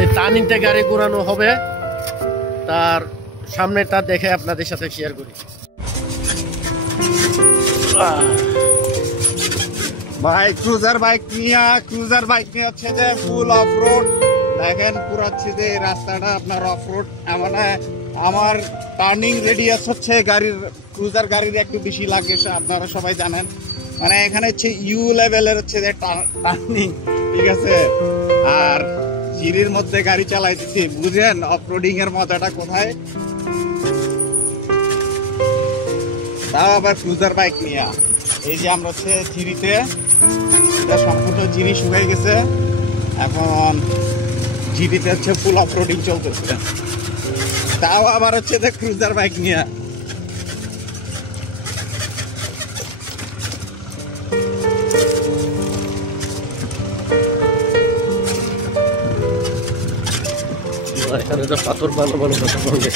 এই টার্নিংটা গাড়ি ঘোরানো হবে, তার সামনেটা দেখে আপনাদের সাথে শেয়ার করি। ভাই ক্রুজার বাইক নিয়ে হচ্ছে যে ফুল অফ রোড। দেখেন পুরো হচ্ছে যে রাস্তাটা আপনার অফ রোড। মানে আমার টার্নিং রেডিয়াস হচ্ছে ক্রুজার গাড়ির একটু বেশি লাগে, আপনারা সবাই জানেন। মানে এখানে হচ্ছে ইউ লেভেলের হচ্ছে যে টার্নিং, ঠিক আছে। আর সিঁড়ির মধ্যে গাড়ি চালাইতেছি, বুঝেন অফ রোডিং এর মজাটা কোথায়। তাও আবার ক্রুজার বাইক নিয়ে। এই যে আমরা হচ্ছে জিরিতে, এটা সম্পূর্ণ জিরি শুকাই গেছে, এখন জিরিতে হচ্ছে ফুল অফ রোডিং চলতেছে, তাও আবার হচ্ছে যে ক্রুজার বাইক নিয়ে। এখানে তো পাথর ভালো ভালো কথা বলবে।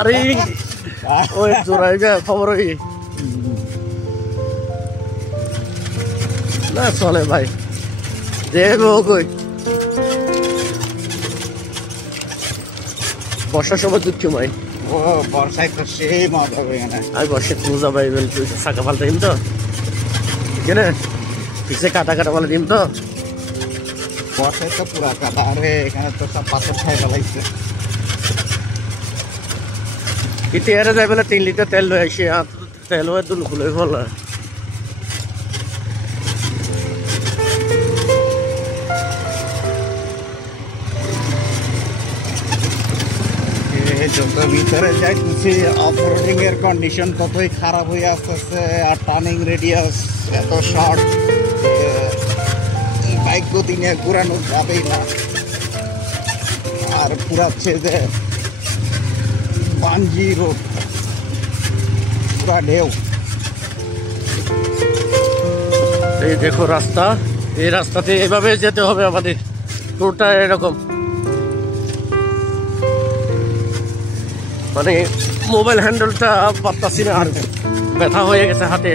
আরে ওই জোড়াইবে খবর না চলে ভাই, দেখবো কই বর্ষার সময় দুঃখ মাই। ও বর্ষায় তো সেই মজা হবে এখানে। আমি বর্ষায় ক্রুজা ভাই শাখা পাল্টা দিন তো, এখানে পিছিয়ে কাটা কাটা পাল্টা দিন তো। বর্ষায় তো পুরা কাটা, আরে এখানে তো সব পাথর খাই ফেলাইছে। ইতি এরা যাই বলে 3 লিটার তেল লয়ে আসি, তেল হয়ে দুল খুলে ফল। যত ভিতরে যাইতেছি অফরোডিং এর কন্ডিশন ততই খারাপ হয়ে আসতেছে, আর টার্নিং রেডিয়াস এত শর্ট, বাইক গতি নিয়ে ঘুরানো যাবেই না। আর পুরা হচ্ছে যে বাঞ্জি রোড, পুরা ঢেউ। এই দেখো রাস্তা, এই রাস্তাতে এভাবে যেতে হবে আমাদের, রোডটা এরকম। মানে মোবাইল হ্যান্ডেলটা পারতাছি না, আর ব্যথা হয়ে গেছে হাতে।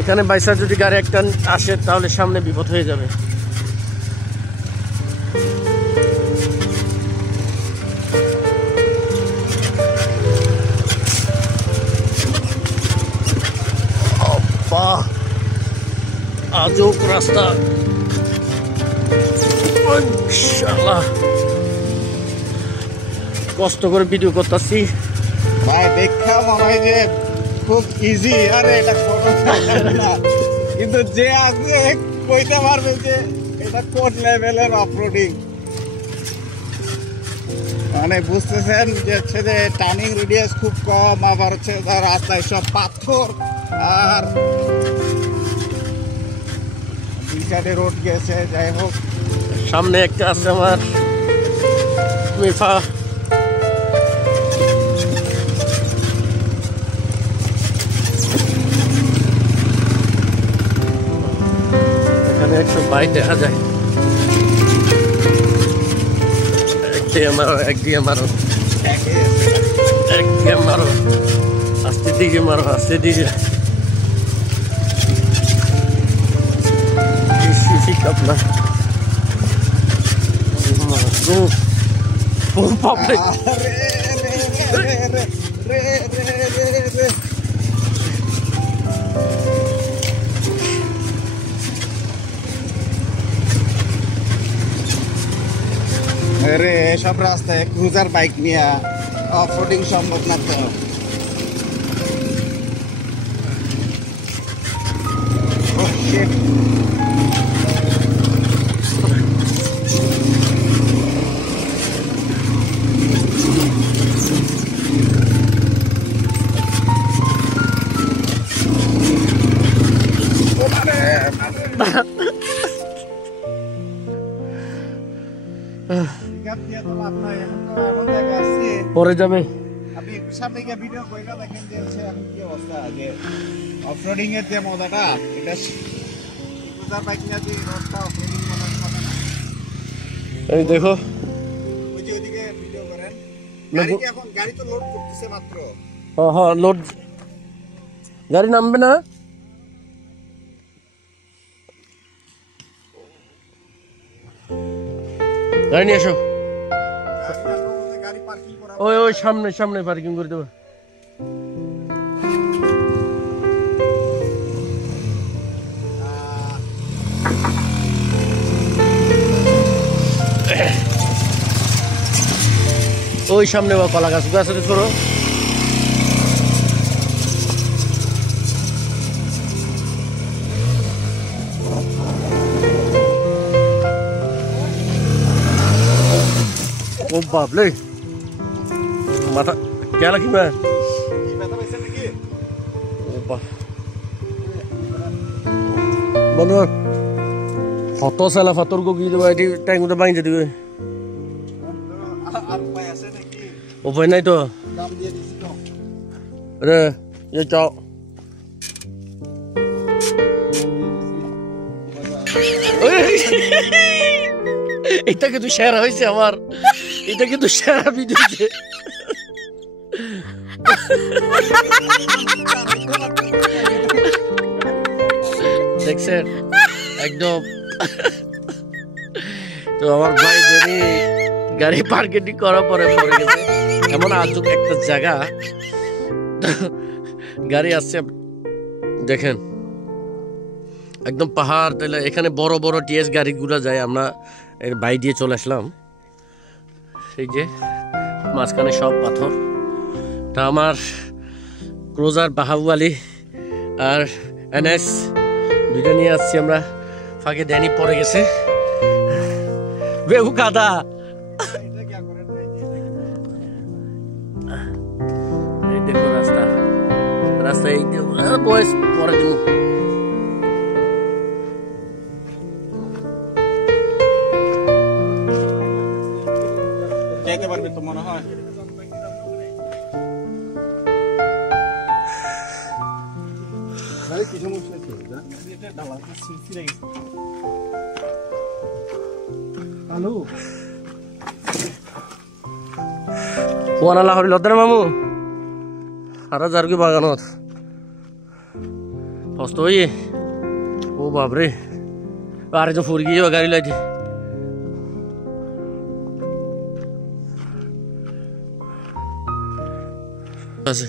এখানে বাইসা যদি গাড়ি একটা আসে তাহলে সামনে বিপদ হয়ে যাবে। আজব রাস্তা, কষ্ট করে ভিডিও করতেছি ভাই, দেখা মনে হয় যে খুব ইজি, আর এটা না, কিন্তু যে আগে কইতে পারবে যে এটা কোন লেভেলের অফরোডিং। মানে বুঝতেছেন যে হচ্ছে যে টার্নিং রেডিয়াস খুব কম, আবার হচ্ছে রাস্তায় সব পাথর, আর সাইডে রোড গেছে, যাই হোক। সামনে একটা আছে আমার মিফা, এখানে একটু বাইক দেখা যায়। একদিকে মারো আস্তে দিকে মারো, আস্তে দিকে আপনার আরে এসব রাস্তায় ক্রুজার বাইক নিয়ে অফরোডিং সম্ভব না তো। Oh, shit. পরে যাবে। আপনি সামনে গিয়ে ভিডিও কইরা দেখেন যে এখন কি অবস্থা, যে অফরোডিং এর যে মজাটা, এটা ক্রুজার বাইক নিয়ে যে রোডটা অফরোডিং মজার কথা না। এই দেখো, ওই যে ওইদিকে ভিডিও করেন। গাড়ি কি এখন, গাড়ি তো লোড করতেছে মাত্র। হ্যাঁ লোড, গাড়ি নামবে না। গাড়ি নিয়ে এসো। ওই সামনে পার্কিং করে দেবো। ওই সামনে কলা গাছ আছে, ছোড়ো। ও বাবলে, মাথা क्या लगी मैं বলো ফত সালা ফতর কো কি দেব, এটি ট্যাঙ্ক উঠে বাইন্দে দিবে। উপায় নাই তো। রে ये চাও এটা কিন্তু শেয়ার হয়েছে আমার, এটা কিন্তু শেয়ার ভিডিওতে। দেখছেন একদম। তো আমার ভাই যদি গাড়ি পার্কিং করার পরে পড়ে গেছে এমন আজব একটা জায়গা, গাড়ি আসছে দেখেন একদম পাহাড়। তাহলে এখানে বড় বড় টিএস গাড়িগুলো যায়, আমরা এর বাই দিয়ে চলে আসলাম। এই যে মাঝখানে সব পাথর। তা আমার ক্রুজার বাহুবলী আর এনএস দুইটা নিয়ে আসছি আমরা, ফাঁকে ড্যানি পড়ে গেছে বেহু কাদা। এই দেখো রাস্তা, এই বয়স পরে দিব। যেতে পারবে তো মনে হয়। কি সমস্যা আছে? হ্যালো ওয়ানা লাহরি লদ্দার মামু আর যার কি বাগানত ফস্ত হই। ও বাপরে, আরে তো ফুর গিয়ে গাড়ি লাইছে। আছে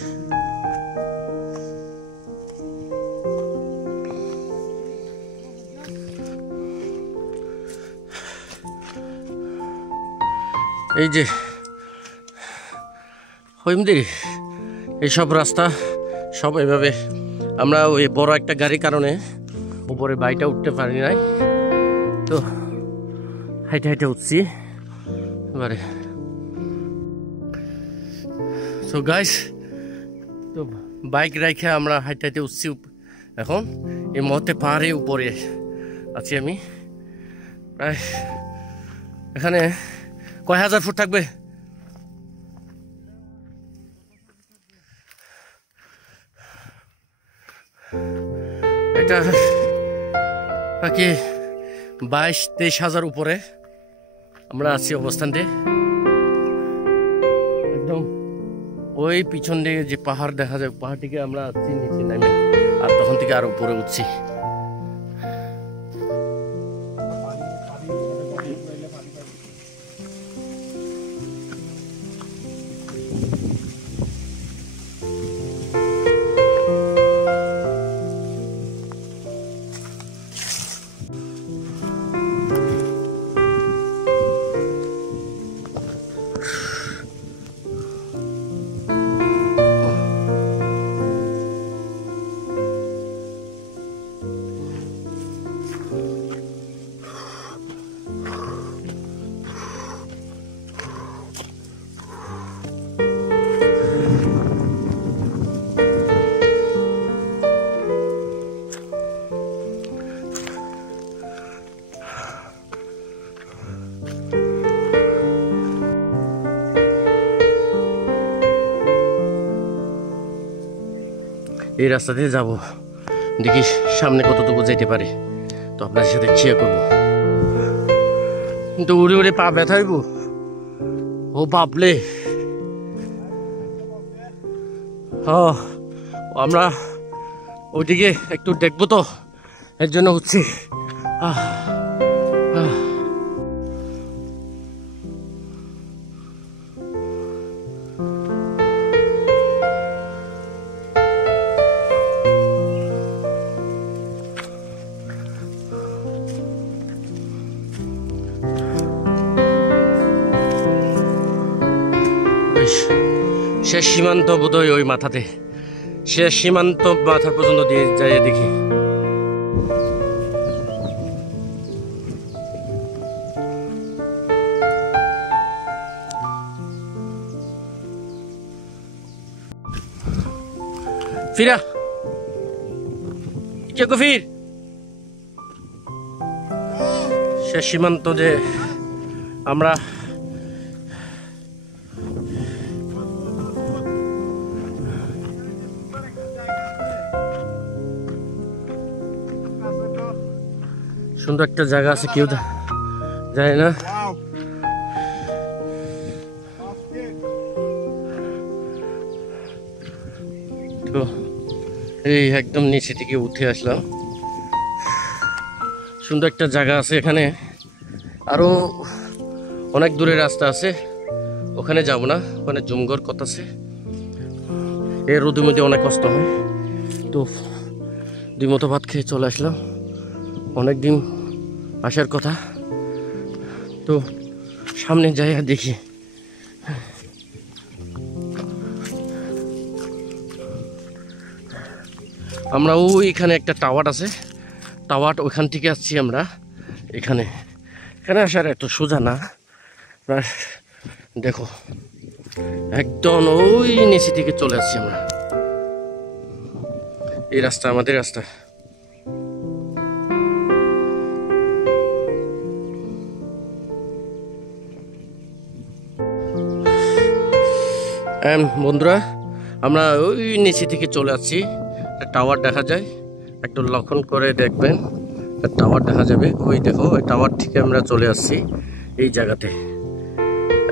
এই যে হইমদি এইসব রাস্তা সব এভাবে। আমরা ওই বড় একটা গাড়ির কারণে উপরে বাইকটা উঠতে পারি নাই, তো হাইটে হাইটে উঠছি এবারে। সো গাইস, তো বাইক রাখে আমরা হাইটে হাইটে উঠছি এখন। এই মুহূর্তে পাহাড়ে উপরে আছি আমি। প্রায় এখানে কয় হাজার ফুট থাকবে? এটা নাকি 22-23 হাজার উপরে আমরা আছি অবস্থানটি। একদম ওই পিছন দিকে যে পাহাড় দেখা যায়, পাহাড়টিকে আমরা আছি নিচে নামে, আর তখন থেকে আরো উপরে উঠছি। এই রাস্তা দিয়ে যাবো, দেখি সামনে কতটুকু যেতে পারি, তো আপনার সাথে শেয়ার করবো। কিন্তু উড়ে উড়ে পা ব্যথা হইব, ও বাপলে। হ্যাঁ, আমরা ওইদিকে একটু দেখবো, তো এর জন্য হচ্ছে শেষ সীমান্ত বোধহয় ওই মাথাতে, শেষ সীমান্ত মাথা পর্যন্ত দিয়ে যাই দেখি। ফিরা কে ফির শেষ সীমান্ত যে আমরা সুন্দর একটা জায়গা আছে, কেউ যায় না। তো এই একদম নিচে থেকে উঠে আসলাম, সুন্দর একটা জায়গা আছে এখানে। আরো অনেক দূরে রাস্তা আছে, ওখানে যাব না, ওখানে জুমঘর কত আছে, এই রোদের মধ্যে অনেক কষ্ট হয়। তো 2 মতো ভাত খেয়ে চলে আসলাম, অনেকদিন আসার কথা। তো সামনে যাই দেখি। আমরা ওইখানে একটা টাওয়ার আছে, টাওয়ার ওইখান থেকে আসছি আমরা। এখানে আসার এত সোজা না, দেখো একদম ওই নিচে থেকে চলে আসছি আমরা। এই রাস্তা আমাদের রাস্তা। বন্ধুরা, আমরা ওই নিচে থেকে চলে আসছি, টাওয়ার দেখা যায়, একটু লক্ষণ করে দেখবেন, টাওয়ার দেখা যাবে। ওই দেখো, ওই টাওয়ার থেকে আমরা চলে আসছি এই জায়গাতে।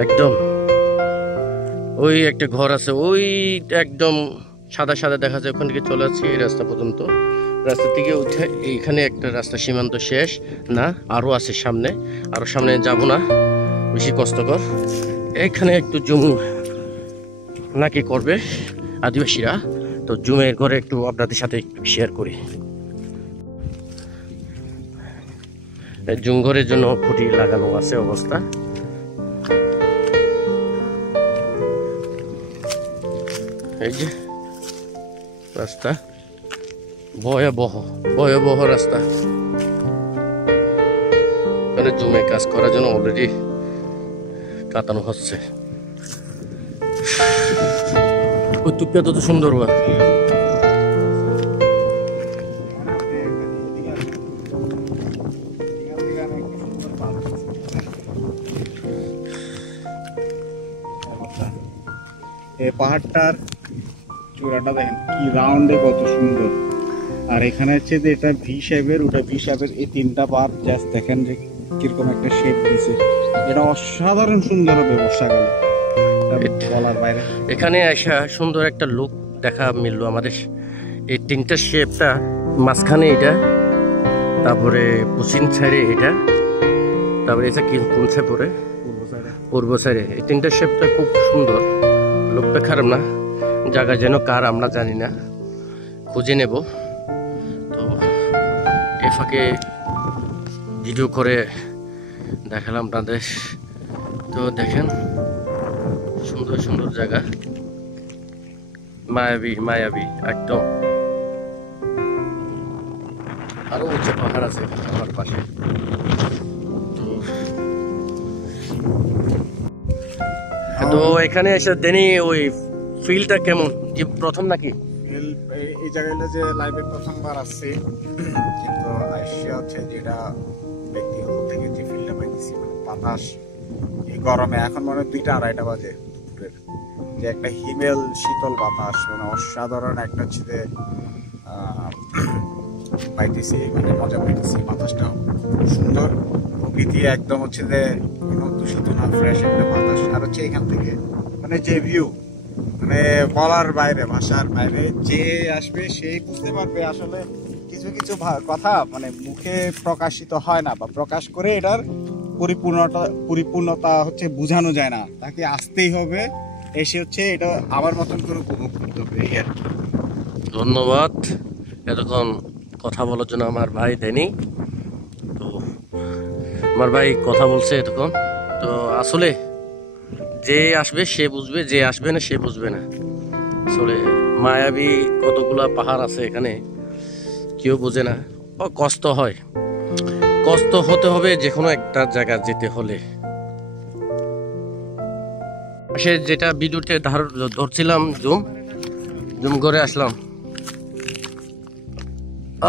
একদম ওই একটা ঘর আছে, ওই একদম সাদা সাদা দেখা যায়, ওখান থেকে চলে আসছি এই রাস্তা পর্যন্ত। রাস্তা থেকে উঠে এইখানে একটা রাস্তা, সীমান্ত শেষ না, আরও আছে সামনে, আরও সামনে যাব না, বেশি কষ্টকর। এখানে একটু জুম নাকি করবে আদিবাসীরা, তো জুমের করে একটু আপনাদের সাথে শেয়ার করি। জুম ঘরের জন্য খুঁটি লাগানো আছে অবস্থা। এই যে রাস্তা, ভয়াবহ রাস্তা। এখানে জুমে কাজ করার জন্য অলরেডি কাটানো হচ্ছে। ওই টুপিটা তো সুন্দর। এই পাহাড়টার চূড়াটা দেখেন কি রাউন্ডে কত সুন্দর। আর এখানে হচ্ছে যে এটা ভি শেপের, ওটা ভি শেপের, এই তিনটা পাহাড় জাস্ট দেখেন যে কিরকম একটা শেপ দিছে। এটা অসাধারণ সুন্দর হবে বর্ষাকালে, বলার বাইরে। এখানে আসা সুন্দর একটা লুক দেখা মিললো আমাদের। এই তিনটা শেপটা মাঝখানে এটা, তারপরে পশ্চিম সাইডে এটা, তারপরে এটা কোন পরে পূর্ব সাইডে। এই তিনটা শেপটা খুব সুন্দর, লুকটা খারাপ না। জায়গা যেন কার আমরা জানি না, খুঁজে নেব। তো এ ফাঁকে ভিডিও করে দেখালাম আপনাদের। তো দেখেন সুন্দর সুন্দর জায়গা, মায়াবী মায়াবী একদম। আরো উঁচু পাহাড় আছে আমার পাশে। তো এখানে এসে দেনি ওই ফিলটা কেমন, যে প্রথম নাকি? এই জায়গাটা যে লাইভে প্রথমবার আসছে, কিন্তু আইসিয়া হচ্ছে যেটা ব্যক্তিগত থেকে যে ফিলটা পাইতেছি, বাতাস এই গরমে, এখন মনে হয় 2টা-2:30 বাজে দুপুরের, যে একটা হিমেল শীতল বাতাস, মানে অসাধারণ একটা হচ্ছে যে পাইতেছি, মানে মজা পাইতেছি। বাতাসটা সুন্দর, প্রকৃতি একদম হচ্ছে যে কোনো দূষিত না, ফ্রেশ একটা বাতাস। আর হচ্ছে এখান থেকে মানে যে ভিউ, মানে বলার বাইরে, ভাষার বাইরে। যে আসবে সেই বুঝতে পারবে আসলে কিছু কিছু কথা মানে মুখে প্রকাশিত হয় না, বা প্রকাশ করে এটার পরিপূর্ণতা হচ্ছে বোঝানো যায় না। তাকে আসতেই হবে, এসে হচ্ছে এটা আমার মতন করে উপভোগ করতে হবে। ধন্যবাদ এতক্ষণ কথা বলার জন্য আমার ভাই দেনি। তো আমার ভাই কথা বলছে এতক্ষণ। তো আসলে যে আসবে সে বুঝবে, যে আসবে না সে বুঝবে না। আসলে মায়াবী কতগুলা পাহাড় আছে এখানে, কেউ বোঝে না। কষ্ট হয়, কষ্ট হতে হবে যে কোনো একটা জায়গা যেতে হলে। সে যেটা ভিডিওতে ধরছিলাম, জুম করে আসলাম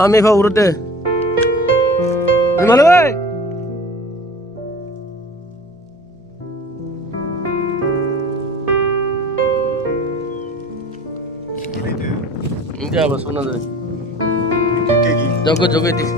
আমি ভাবুরতে ভালো ভাই। যাবো শোনা যায় যোগে দিস।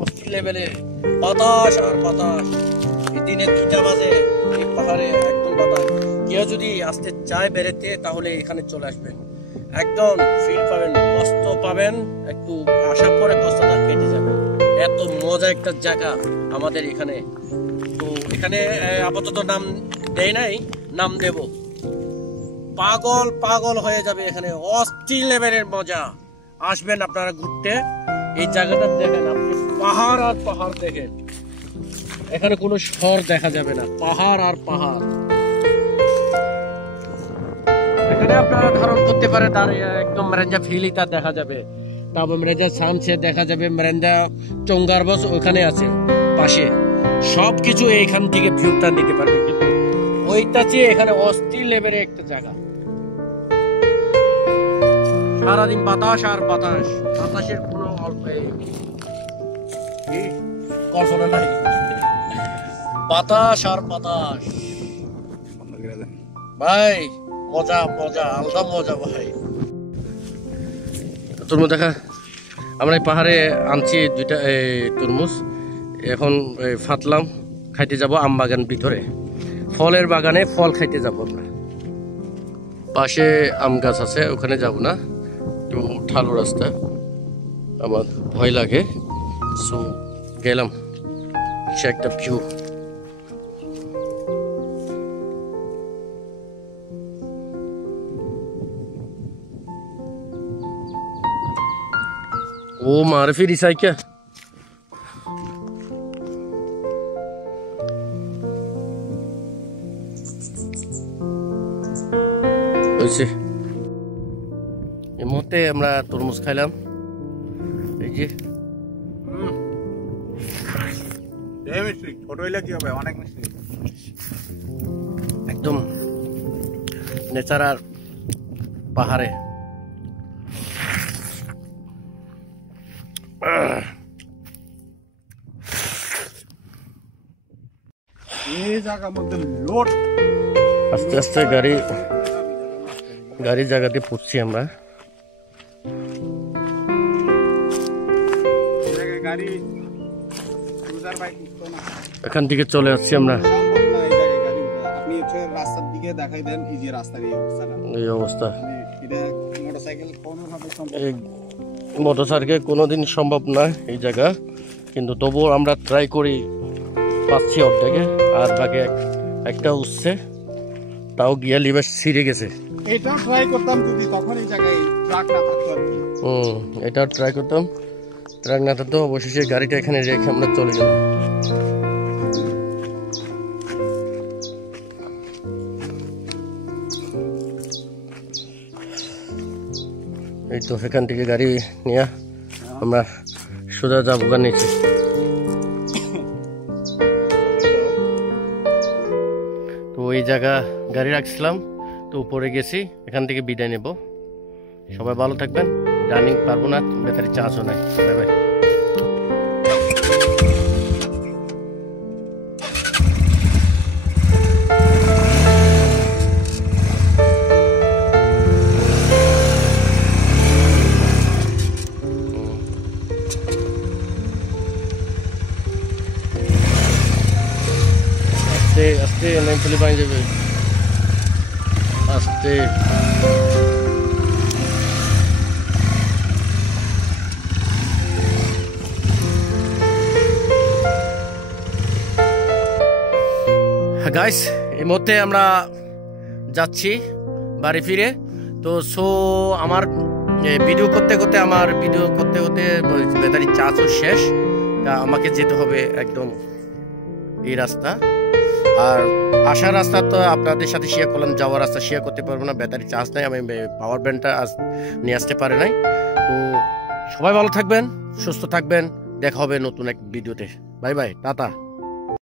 অস্থির লেভেলে বাতাস আর বাতাস। এই দিনে 2টা বাজে, এই পাহাড়ে একদম বাতাস। কেউ যদি আসতে চায় বেড়াতে, তাহলে এখানে চলে আসবেন, একদম ফিল পাবেন, কষ্ট পাবেন, একটু আসার পরে কষ্টটা কেটে যাবে। এত মজা একটা জায়গা আমাদের এখানে। তো এখানে আপাতত নাম দেয় নাই, নাম দেব। পাগল হয়ে যাবে এখানে, অস্থির লেভেলের মজা। আসবেন আপনারা ঘুরতে, এই জায়গাটা দেখেন, আপনি পাহাড় আর পাহাড় দেখেন। এখানে কোনো শহর দেখা যাবে না, পাহাড় আর পাহাড়। এখানে আপনারা ধারণ করতে পারে দাঁড়িয়ে একদম মেরেঞ্জা ফিলিটা দেখা যাবে, তারপর মেরেঞ্জা সানসেট দেখা যাবে, মেরেঞ্জা চঙ্গার বস ওখানে আছে পাশে। সবকিছু এইখান থেকে ভিউটা নিতে পারবে, কিন্তু ওইটা চেয়ে এখানে অস্থির লেভেলের একটা জায়গা। সারাদিন বাতাস আর বাতাস, বাতাসের কোনো কল্পনা নাই, বাতাস আর বাতাস ভাই। মজা আলাদা মজা ভাই। তরমুজ দেখা, আমরা এই পাহাড়ে আনছি 2টা তরমুজ। এখন ফাতলাম, খাইতে যাব আম বাগান ভিতরে, ফলের বাগানে ফল খাইতে যাব আমরা। পাশে আম গাছ আছে, ওখানে যাব না, একটু ঢালু রাস্তা, আমার ভয় লাগে। সো গেলাম, সে একটা ভিউ। ও মারফি রিসাই क्या এই মুহূর্তে আমরা তরমুজ খাইলাম, এই যে এই মিষ্টি ছোট হইলে কি হবে, অনেক মিষ্টি। একদম নেচারাল পাহাড়ে। এই জায়গার মধ্যে লোড আস্তে আস্তে গাড়ি জায়গাতে পড়ছি আমরা। গাড়ি ক্রুজার বাইক উঠতো না, এখান থেকে চলে যাচ্ছি আমরা। সম্ভব না এই জায়গায় গাড়ি উঠা। আপনি হচ্ছে রাস্তার দিকে দেখাই দেন, এই যে রাস্তার এই অবস্থাটা, এই অবস্থা। এটা মোটরসাইকেল কোনোভাবে সম্ভব এই মোটরসাইকেল কোনোদিন সম্ভব না এই জায়গা, কিন্তু তবুও আমরা ট্রাই করি, পাচ্ছি অর্ধেকে, আর বাকি একটা উঠছে, তাও গিয়া লিভার ছিঁড়ে গেছে। এটাও ট্রাই করতাম যদি তখন এই জায়গায় ট্রাক না থাকতো আর কি। এটাও ট্রাই করতাম, ট্রাক না থাকতো। অবশেষে গাড়িটা এখানে রেখে আমরা চলে গেলাম। এই তো এখান থেকে গাড়ি নিয়ে আমরা সোজা যাবো নিচে। তো এই জায়গা গাড়ি রাখছিলাম, তো উপরে গেছি, এখান থেকে বিদায় নেব। সবাই ভালো থাকবেন। জার্নি পারবো না, ব্যাটারি চার্জও নাই। Bye bye. আস্তে আস্তে নেমতলি পানি যাবে, আস্তে। গাইস, এই মুহূর্তে আমরা যাচ্ছি বাড়ি ফিরে। তো আমার ভিডিও করতে করতে ব্যাটারি চার্জও শেষ। তা আমাকে যেতে হবে একদম এই রাস্তা। আর আসার রাস্তা তো আপনাদের সাথে শেয়ার করলাম, যাওয়ার রাস্তা শেয়ার করতে পারবো না, ব্যাটারি চার্জ নাই, আমি পাওয়ার ব্যাংকটা নিয়ে আসতে পারে নাই। তো সবাই ভালো থাকবেন, সুস্থ থাকবেন, দেখা হবে নতুন এক ভিডিওতে। Bye bye, tata.